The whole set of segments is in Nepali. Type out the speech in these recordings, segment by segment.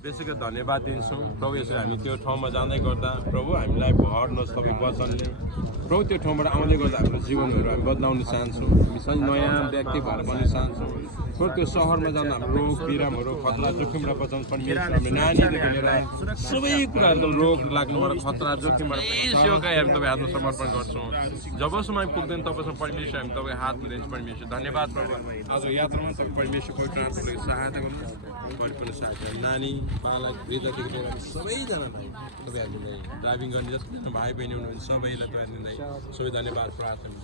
बेसीका धन्यवाद दिन्छौँ प्रभु यसरी हामी त्यो ठाउँमा जाँदै गर्दा प्रभु हामीलाई भर्नुहोस् तपाईँ वचनले प्रभु त्यो ठाउँबाट आउँदै गर्दा हाम्रो जीवनहरू हामी बदलाउन चाहन्छौँ हामी सधैँ नयाँ व्यक्ति भएर बन्न चाहन्छौँ प्रभु त्यो सहरमा जाँदा हाम्रो रोग बिरामहरू खतरा जोखिमबाट बचाउनु पर्ने हाम्रो नानीदेखि लिएर सबै कुराहरूको रोग लाग्नुबाट खतरा जोखिमबाट सेवाका हामी तपाईँ हातमा समर्पण गर्छौँ जबसम्म हामी पुग्दैन तबसम्म परमेश्वर हामी तपाईँ हातमा दिन्छौँ परमेश्वर धन्यवाद प्रभु आज यात्रामा तपाईँ परमेश्वर पवित्र आत्माले सहायता गर्नुहोस् परिपूर्ण सहायता नानी बालक वृद्धदेखि लिएर सबैजनालाई तपाईँहरूले ड्राइभिङ गर्ने जस्तो भाइ बहिनी हुनुहुन्छ सबैलाई तपाईँहरूले सबै धन्यवाद प्रार्थना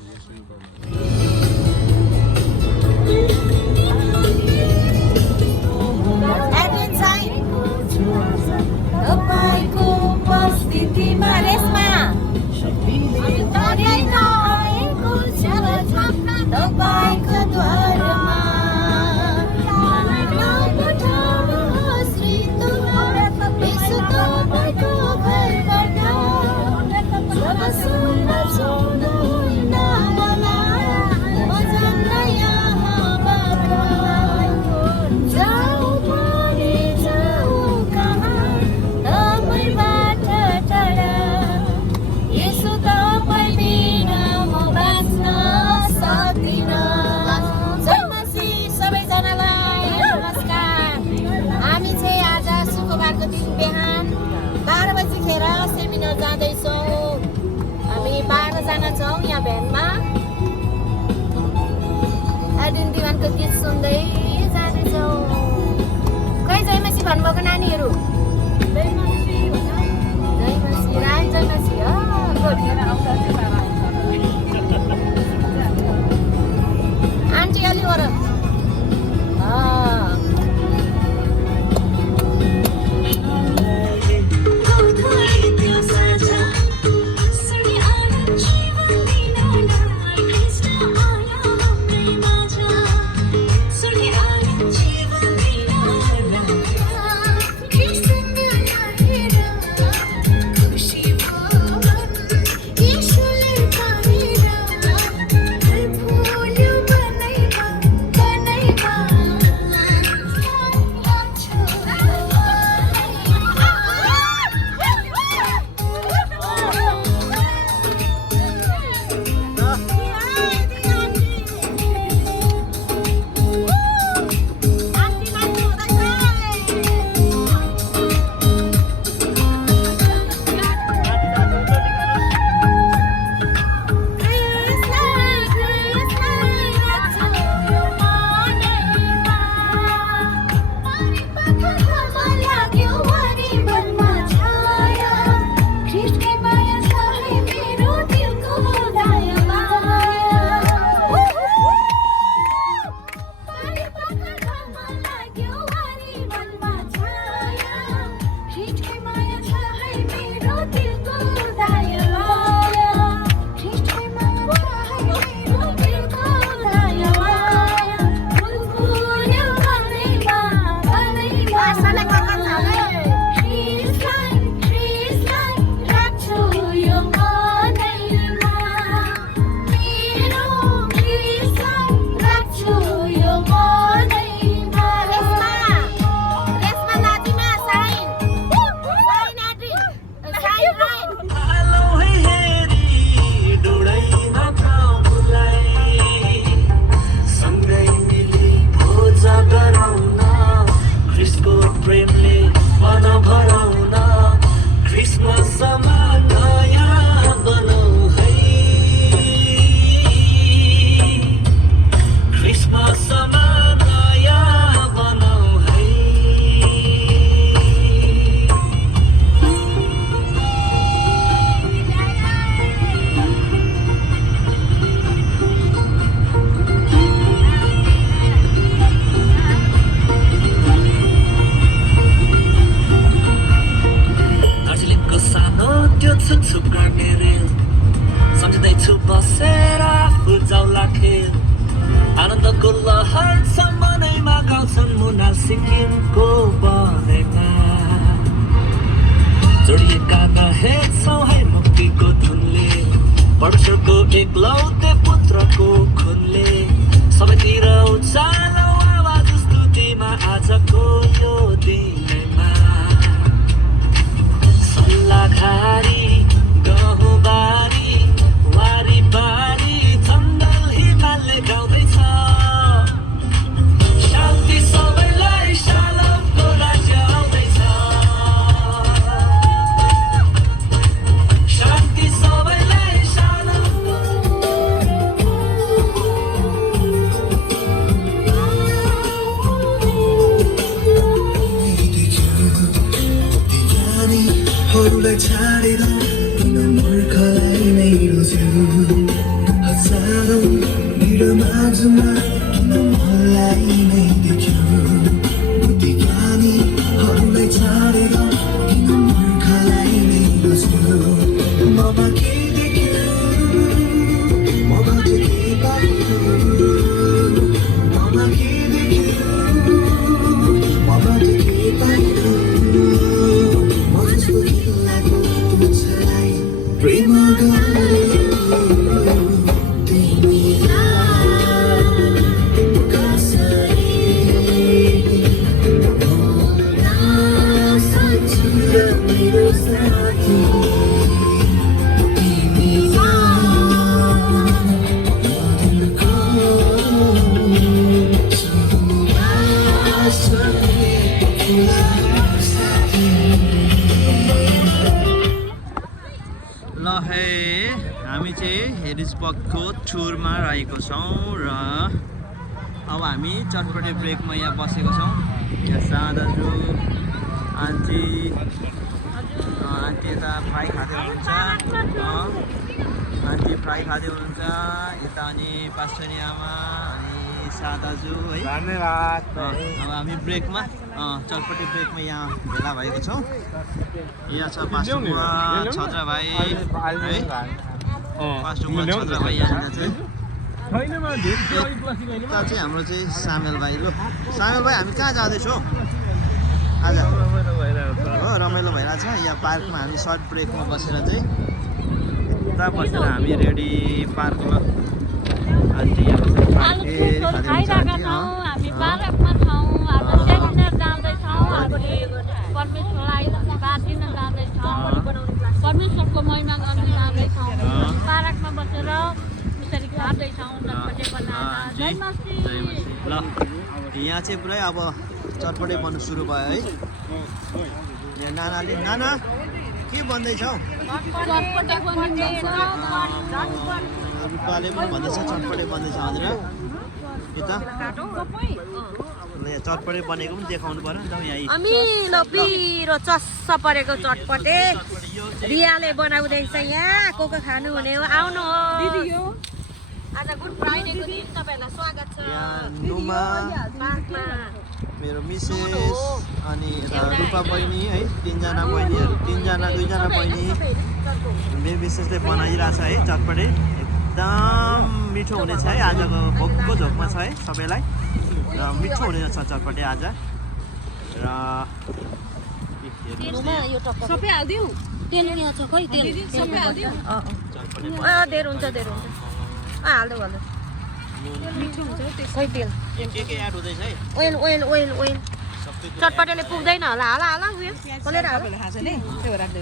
यहाँ भ्यानमा एडिन दिवानको गीत सुन्दै जाँदैछौँ खै जयमसी भन्नुभएको नानीहरू जयमसी राम जयमसी आन्टी अलि वर सिक्किमको बहरमा जोडिएका रहेछौँ है मुक्तिको धुनले परमेश्वरको एकलौटे पुत्रको खुनले सबैतिर उचालौ आवाज स्तुतिमा आजको यो दिनमा मलाई नै देख्यो बुद्धि ज्ञानीहरूलाई छाडेर किन मूर्खलाई नै बस्यो ममा के देख्यो मबाट के पाइयो ममा के देख्यो मबाट के पाइयो म जस्तो लाग्यो तुझलाई प्रेम गर्यो ल है हामी चाहिँ हेरिसबर्गको टुरमा रहेको छौँ र अब हामी चटपटे ब्रेकमा यहाँ बसेको छौँ। यहाँ सादाजु आन्टी यता फ्राई खाँदै हुनुहुन्छ आन्टी फ्राई खाँदै हुनुहुन्छ यता अनि पास्टरनी आमा अनि सादाजु है धन्यवाद। अब हामी ब्रेकमा चटपटे ब्रेकमा यहाँ भेला भएको छौँ। यहाँ छ पास्टुवा छत्र भाइ है पास्टुवा छत्र भाइ यहाँनिर चाहिँ यता चाहिँ हाम्रो चाहिँ सामेल भाइ ल सामेल भाइ हामी कहाँ जाँदैछौँ आज हो रमाइलो भइरहेछ। यहाँ पार्कमा हामी सर्ट ब्रेकमा बसेर चाहिँ उता बसेर हामी रेडी पार्कमा आन्टी यहाँ खाइरहेका छौँ हामी पार्कमा छौँ आज सेमिनार जाँदैछौँ परमेश्वरलाई धन्यवाद दिन जाँदैछौँ परमेश्वरको महिमा गर्न जाँदैछौँ पार्कमा बसेर यसरी खाँदैछौँ चटपटे बनाएर जय मसी ल यहाँ चाहिँ पुरै अब चटपटे बन्नु सुरु भयो है। यहाँ नानाले नाना के बन्दैछौ चटपटे बनिँदैछ रूपाले पनि भन्दैछ चटपटे बन्दैछ हजुर यता यहाँ चटपटे बनेको पनि देखाउनु पर्यो नि त यहाँ अमिलो पिरो चस्स परेको चटपटे रियाले बनाउँदैछ यहाँ को खानु हुने हो आउनुहोस् आज गुड फ्राइडेको दिन तपाईँहरूलाई स्वागत छ यहाँ नुमा मेरो मिसेस अनि यता रूपा बहिनी है दुईजना बहिनी मेरो मिसेसले बनाइरहेछ है चटपटे एकदम मिठो हुनेछ है आजको भोकको झोकमा छ है सबैलाई र मिठो हुनेछ चटपटे आज र सबै हालिदिउ तेल यहाँ छ खै तेल सबै हालिदिउ धेर हुन्छ हाल्दो मिठो हुन्छ खै तेल के एड हुँदैछ है ओइल चटपटेले पुग्दैन होला हाला उयो कसले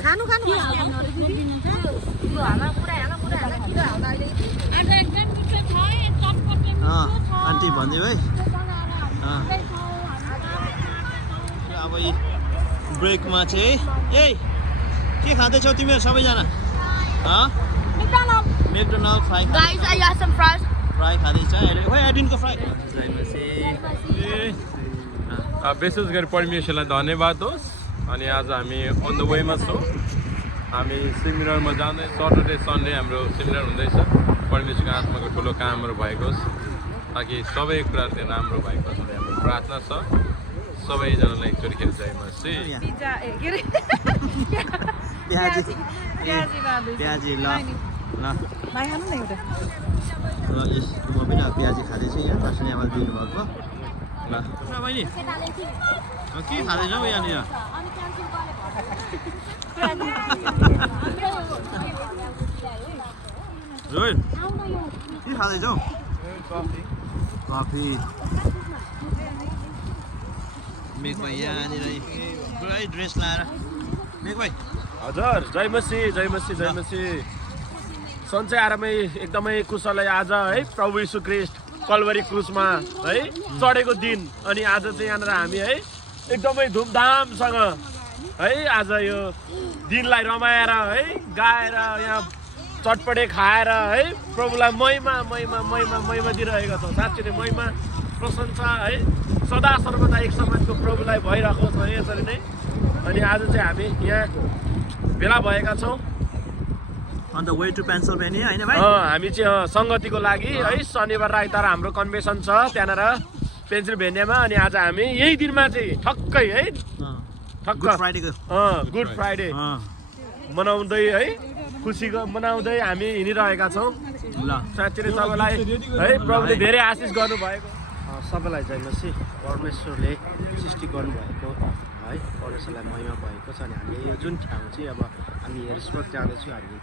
खानु आज एकदम मिठो छ चटपटे आन्टी भनिदियो है अब यी ब्रेकमा चाहिँ ए के खाँदैछौ तिमीहरू सबैजना McDonald fry Guys, I got some fries. Fry खाँदैछ खोइ एडिनको फ्राई विशेष गरी परमेश्वरलाई धन्यवाद होस्। अनि आज हामी अन द वेमा छौँ। हामी सेमिनारमा जाँदै सटरडे सन्डे हाम्रो सेमिनार हुँदैछ। परमेश्वरको आत्माको ठुलो कामहरू भएको होस् ताकि सबै कुराहरू चाहिँ राम्रो भएको होस् भन्ने हाम्रो प्रार्थना छ। सबैजनालाई एकचोटि खेल्छ प्याजी ल म पनि अब प्याजी खाँदैछु यहाँ पास्ने आमाले दिनुभएको ल बहिनी के खाँदैछौ यहाँनिर रोहित के खाँदैछौ कफी मेघ भाइ यहाँनिर पुरै ड्रेस लाएर मेघ भाइ हजुर जय मसी सन्चै आरामै एकदमै कुशलै आज है प्रभु यीशु ख्रीष्ट कल्वरी क्रुसमा है चढेको दिन अनि आज चाहिँ यहाँनिर हामी है एकदमै धुमधामसँग है आज यो दिनलाई रमाएर है गाएर यहाँ चटपटे खाएर है प्रभुलाई महिमा दिइरहेका छौँ। साँच्चै नै महिमा प्रशंसा है सदा सर्वदा एक समानको प्रभुलाई भइरहेको छ यसरी नै। अनि आज चाहिँ हामी यहाँ भेला भएका छौँ अन्त वे टु पेन्सिल्भेनिया होइन भाइ हामी चाहिँ सङ्गतिको लागि है शनिबार र आइतबार हाम्रो कन्भेन्सन छ त्यहाँनिर पेन्सिल्भेनियामा। अनि आज हामी यही दिनमा चाहिँ ठक्कै है ठक्क गुड फ्राइडेको गुड फ्राइडे मनाउँदै है खुसी मनाउँदै हामी हिँडिरहेका छौँ। ल साँच्चै नै सबैलाई है प्रभुले धेरै आशिष गर्नुभएको सबैलाई जय मसी परमेश्वरले सृष्टि गर्नुभएको है परमेश्वरलाई महिमा भएको छ। अनि हामीले यो जुन ठाउँ चाहिँ अब हामी हेरिसबर्ग जाँदैछौँ हामी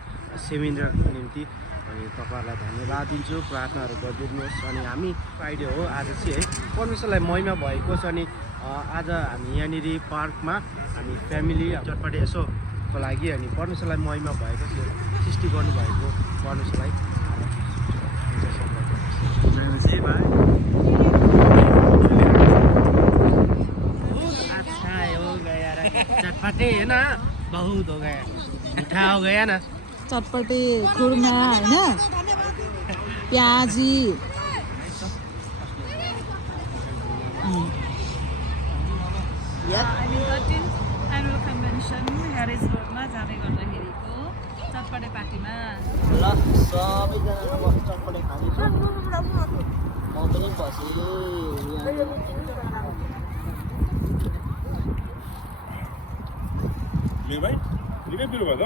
सेमिनारको निम्ति। अनि तपाईँहरूलाई धन्यवाद दिन्छु, प्रार्थनाहरू गरिदिनुहोस्। अनि हामी फ्राइडे हो आज चाहिँ है परमेश्वरलाई महिमा भएको छ। अनि आज हामी यहाँनिर पार्कमा हामी फ्यामिली चटपटे यसोको लागि अनि परमेश्वरलाई महिमा भएको थियो सृष्टि गर्नुभएको परमेश्वरलाई चटपटे है ना बहुत हो गया मीठा हो गया ना चटपटे खुरमा होइन प्याजी हामी 13 एनुअल कन्भेन्सन ह्यारिसबर्गमा जाँदै गर्दाखेरिको चटपटे पार्टीमा ल सबैजना बस चटपटे खाँदैछु म पनि बसेँ ले भाइ निकै पिरो भयो त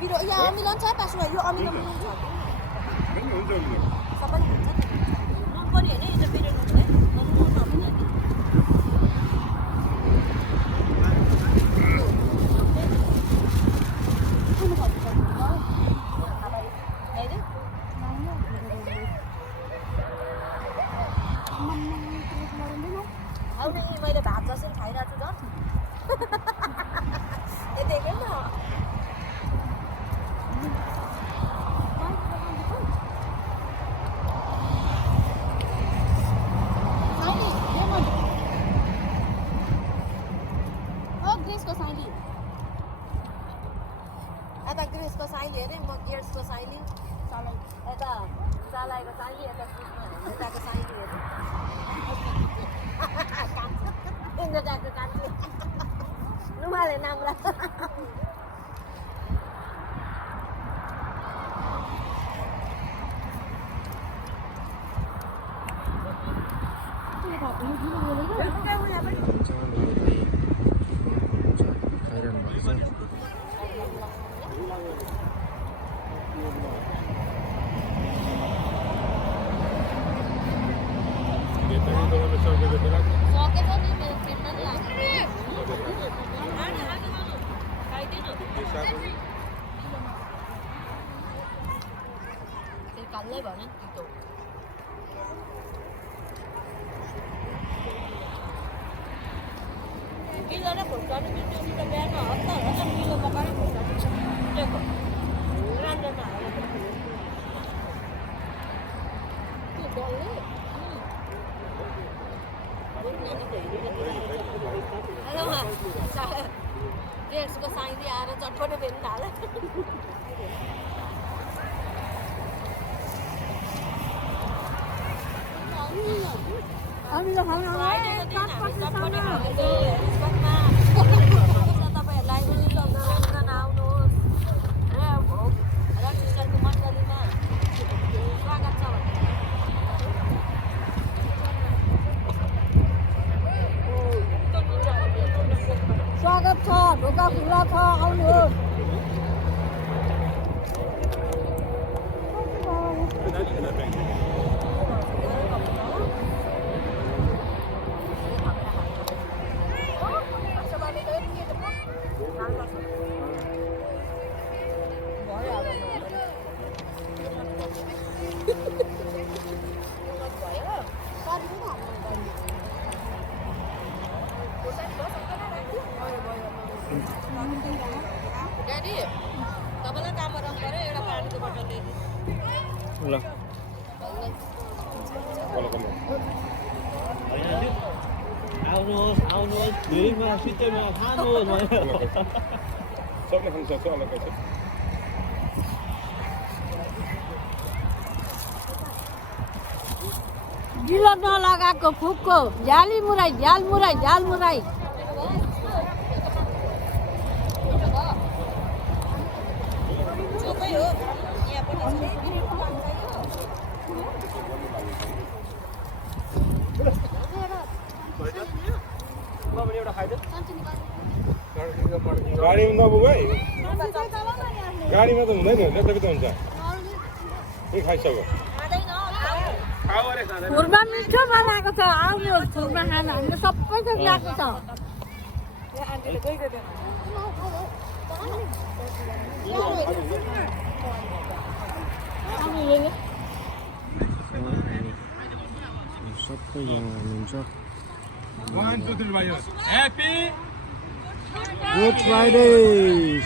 Pero ya Milan saya pas yo Milan हुन्छ सबै हुन्छ मन पर्यो हैन यो पिरियड हुन्छ मैले भात जसरी खाइरहेको छु त देखेन न यता ग्रेसको साइली हेरेँ म गेट्सको साइली यता चालाएको साइली यता यताको साइली हेरेँ इन्द्रजाको कान्छु रुमाले नाम्रा Kalai banget gitu. Gila ada perusahaan itu kita bayar apa? Kan gila makanya perusahaan. Cek. Randa na. Itu boleh. Halo ma. Dia suka saing dia ada चटपटे भेट्न थाले. हामी त खाउँ न तपाईँहरूलाई पनि सबजना आउनुहोस् रजिस्टरको मण्डलीमा स्वागत छ स्वागत छ ढोका खुल्ला छ आउनुहोस् Jadi, तपाईँलाई काम गराउनु पर्यो एउटा पानीको बोतल ल्याइदिनु ल आउनुहोस् आउनुहोस् धेरैमा सित्तैमा खानुहोस् सबले खानु सक्छ अलग छ ढिलो नलगाएको फुकको झ्याली मुराई झ्याल मुराई झ्याल मुराई गाडीमा नपुग है गाडीमा त हुँदैन जति त हुन्छ के खाइसक्यो खुर्मा मिठो बनाएको छ आउनुहोस् खुर्मा खान हामीले सबै थोक ल्याएको छ सबैजना हुनुहुन्छ ह्याप्पी गुड फ्राइडे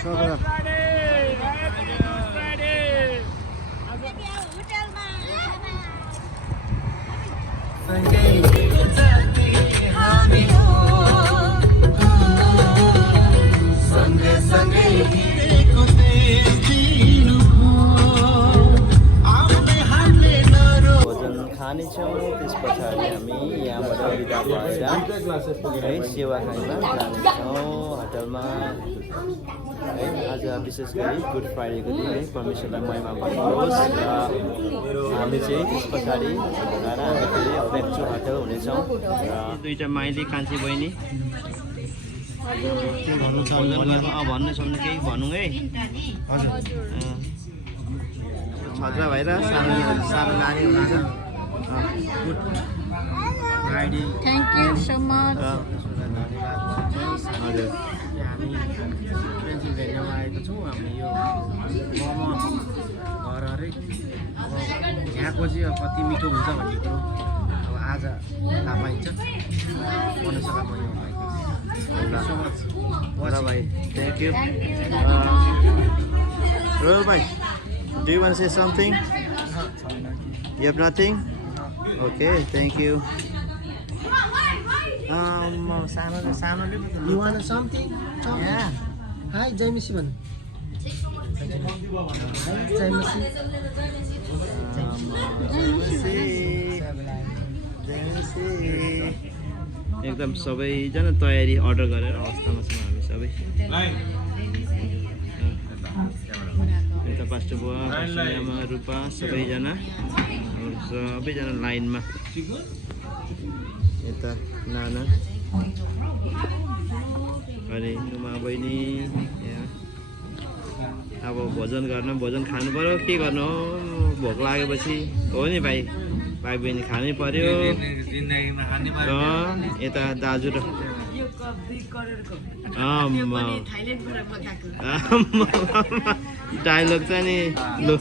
सबैलाई भोजन खानेछौँ त्यस पछाडि हामी यहाँबाट बिदा भएर है सेवा खाना जानेछौँ होटलमा है। आज विशेष गरी गुड फ्राइडेको दिन है परमेश्वरलाई महिमा भन्नुहोस् र हामी चाहिँ त्यस पछाडि गएर हामी फेरि बेक्चु होटल हुनेछौँ र दुईवटा माइली कान्छी बहिनी के भन्नु छ भन्नु छ भने केही भनौँ है छज्रा भएर सानो सानो नानी हुनुहुन्छ good Friday thank you so much हजुर पेन्सिलभेनियामा आएको छौँ हामी यो मोमो घर अरे अब यहाँको चाहिँ अब कति मिठो हुन्छ भन्ने कुरो अब आज थाहा पाइन्छ मनसालाई म यो सो मच बडा भाइ थ्याङ्क यू रोयल भाइ do you want to say something? You have nothing? Okay, thank you. You want something? Yeah. Hi, Jamie Simon. Hi, Jamie. एकदम सबैजना तयारी अर्डर गरेर अवस्थामा छौँ हामी सबै यता पास्टर बुवा आमा रूपा सबैजना लाइनमा यता नाना अनि उमा बहिनी अब भोजन खानु पर्यो के गर्नु हो भोक लागेपछि हो नि भाइ भाइ बहिनी खानै पर्यो र यता दाजु र डायलग चाहिँ नि लु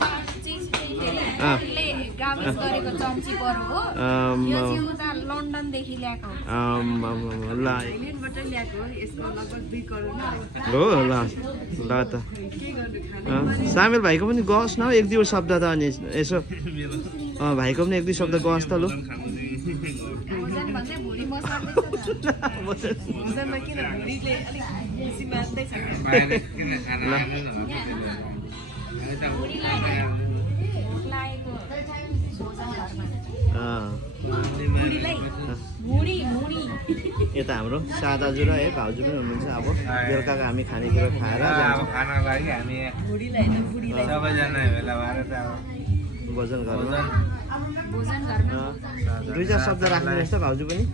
लन्डनदेखि ल्याएको हो ल त सामेल भाइको पनि गहोस् न एक दुई शब्द त अनि यसो भाइको पनि एक दुई शब्द गहोस् त लु यता हाम्रो सादाजु र है भाउजू पनि हुनुहुन्छ अब बेलुकाको हामी खानेकुरा खाएर भोजन घरमा दुई चार शब्द राख्नु रहेछ भाउजू पनि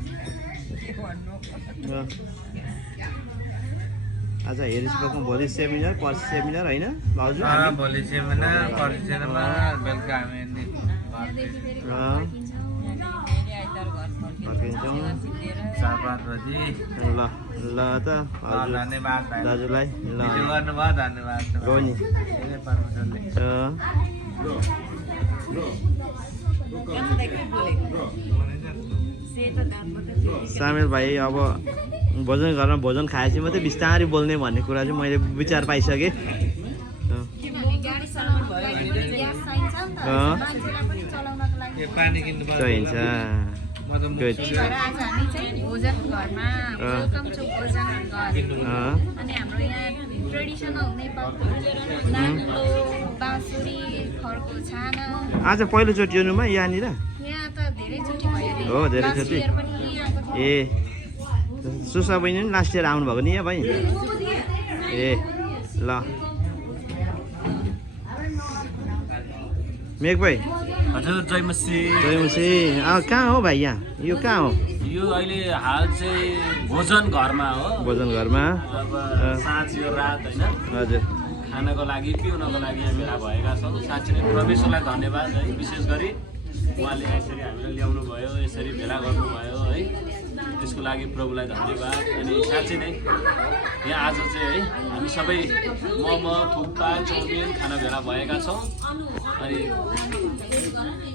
आज हेरिसकेको भोलि सेमिनार पर्सि सेमिनार होइन भाउजू भोलि सेमिनार पर्सि सेमिनार बेलुका हामी फर्किन्छौँ 4-5 बजी ल त धन्यवाद दाजुलाई ल गर्नुभयो धन्यवाद हो नि सामेल भाइ अब भोजन घरमा भोजन खाएपछि मात्रै बिस्तारै बोल्ने भन्ने कुरा चाहिँ मैले विचार पाइसकेँ चाहिन्छ आज पहिलोचोटि हेर्नुमा यहाँनिर यहाँ त धेरैचोटि भयो हो धेरैचोटि ए सुषमा बहिनी पनि लास्ट इयर आउनुभएको नि भाइ ए ल मेघ भाइ हजुर जय मसी कहाँ हो भाइ यहाँ यो कहाँ हो यो अहिले हाल चाहिँ भोजन घरमा हो भोजन घरमा अब साँझ यो रात होइन हजुर खानको लागि पिउनको लागि यहाँ भेला भएका छौँ साँच्चै नै प्रवेशलाई धन्यवाद है विशेष गरी उहाँले यसरी हामीलाई ल्याउनु भयो यसरी भेला गर्नुभयो है त्यसको लागि प्रभुलाई धन्यवाद अनि साँच्चै नै यहाँ आज चाहिँ है हामी सबै मोमो थुक्पा चाउमिन खाना भेला भएका छौँ अनि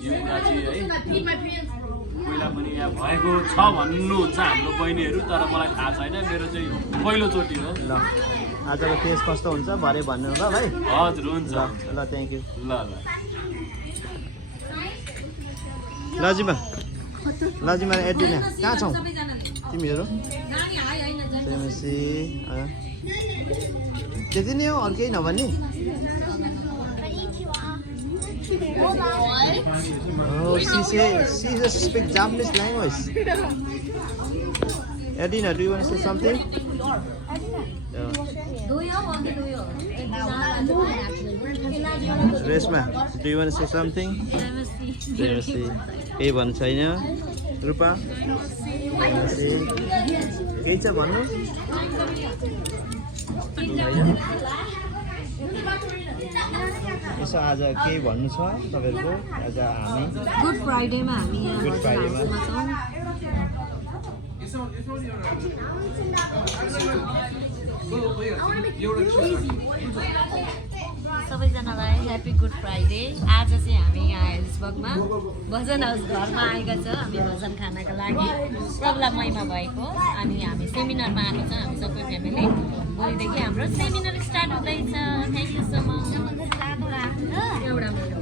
यो कुरा चाहिँ है पहिला पनि यहाँ भएको छ भन्नुहुन्छ हाम्रो बहिनीहरू तर मलाई थाहा छैन मेरो चाहिँ पहिलोचोटि हो ल आजको टेस्ट कस्तो हुन्छ भरे भन्नु ल भाइ हजुर हुन्छ ल थ्याङ्क यू ल लजिमा एडिना कहाँ छौ तिमीहरू त्यति नै हो अरू केही नभन्ने Oh, she just speaks Japanese language. Edina, do you want to say something? Resma, do you want to say something? केही भन्नु छैन रूपा केही छ भन्नु यसो आज केही भन्नु छ तपाईँको आज हामी गुड फ्राइडेमा हामी यहाँ गुड फ्राइडेमा सबैजनालाई ह्याप्पी गुड फ्राइडे आज चाहिँ हामी यहाँ हेल्सबर्गमा भजन हाउस घरमा आएका छौँ हामी भजन खानको लागि प्रबला महिमा भएको अनि हामी सेमिनारमा आएको छौँ हामी सबै फ्यामिली भोलिदेखि हाम्रो सेमिनार स्टार्ट हुँदैछ थ्याङ्क यू सो मच एउटा